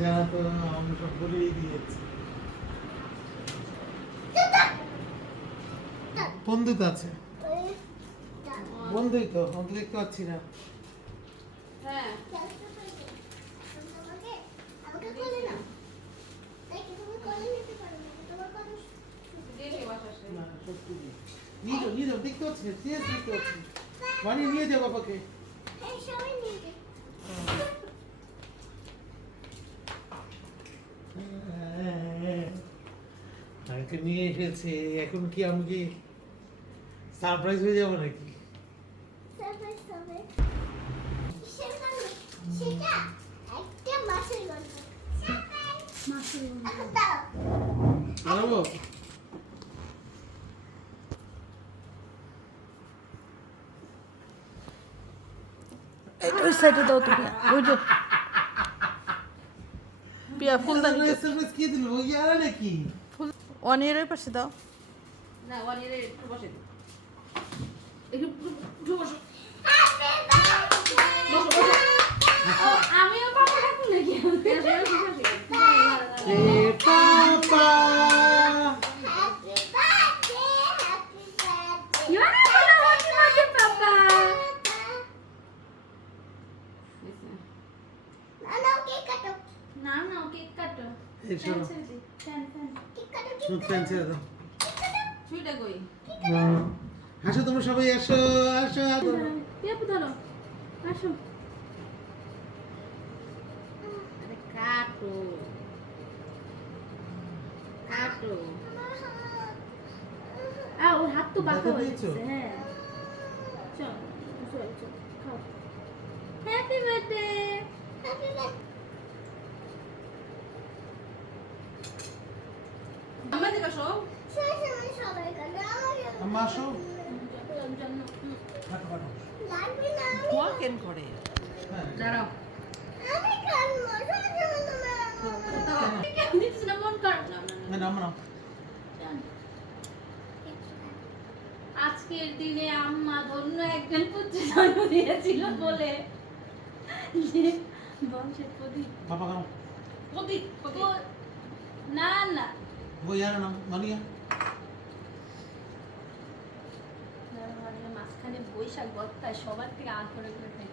যারা তো আমরা সব বলেই দিয়েছি। বন্ধু তো আছে, বন্ধুই তো, আমি দেখতে পাচ্ছি না। হ্যাঁ নিয়ে যাও, দেখতে পাচ্ছি না, দেখতে পাচ্ছি। বানিয়ে নিয়ে যাও বাবাকে। আমাকে নিয়ে এসেছে, এখন কি আমি কি সারপ্রাইজ হয়ে যাবো নাকি? আনবো? ওই সাইডে দাও তো পিয়া, ওই যে পিয়া ফুলদানি সারপ্রাইজ কি দিল? ওই ইয়ারা নাকি? ওয়ান ইয়ারের পাশে দাও। না 1 ইয়ারে একটু বসে দিই একটু বসো বসো আমিও পাপা রাখুন নাকি এ পাপা না না কেক কাটো এই শোনো, শুট প্যান ছেড়ে দাও। ছুইটা কই আসো তোমরা সবাই, আসো আসো আসো। পেপ ধরো আসো আরে কাটো কাটো ওর হাত তো বাঁকা হয়ে দিয়েছো? গেছে হ্যাঁ চল চল চল খাও হ্যাপি বার্থডে হ্যাপি বার্থডে আমরা দেখো সব আম্মা আসো। কাটো কাটো। ওয়াকেন করে হ্যাঁ। দাঁড়াও মন কর না না না। আজকের দিনে আম্মা ধন্য একজন পুত্র জন্ম দিয়েছিল বলে যে বংশের প্রদীপ পাপা কারো প্রদীপ না না वो यार ना मानिया মাঝখানে বৈশাখ বর্তায় সবার থেকে আগ করে খাই